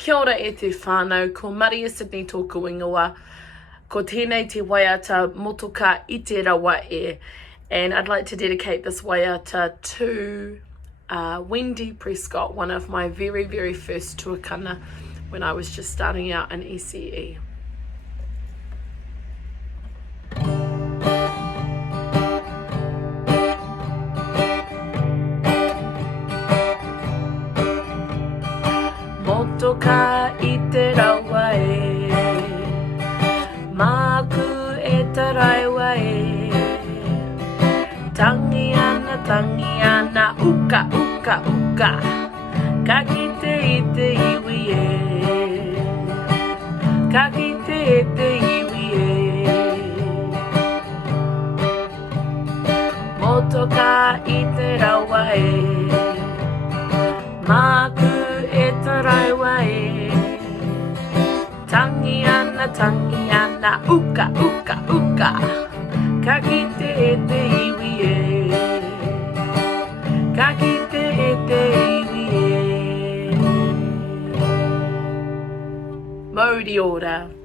Kia ora e te whānau, ko Maria Sydney tōku ingoa, ko tēnei te Waiata Motoka i te rawa e. And I'd like to dedicate this Waiata to Wendy Prescott, one of my very, very first tuakana when I was just starting out in ECE. Motoka i te rawa e, māku e taraiwa e, tangi ana, uka, uka, uka, ka kite i te iwi e, ka kite i te iwi e, motoka i te rawa e, māku e taraiwa e, tangi ana, uka, uka, uka, ka kite e te iwi e, ka kite e te iwi e. Mauri ora.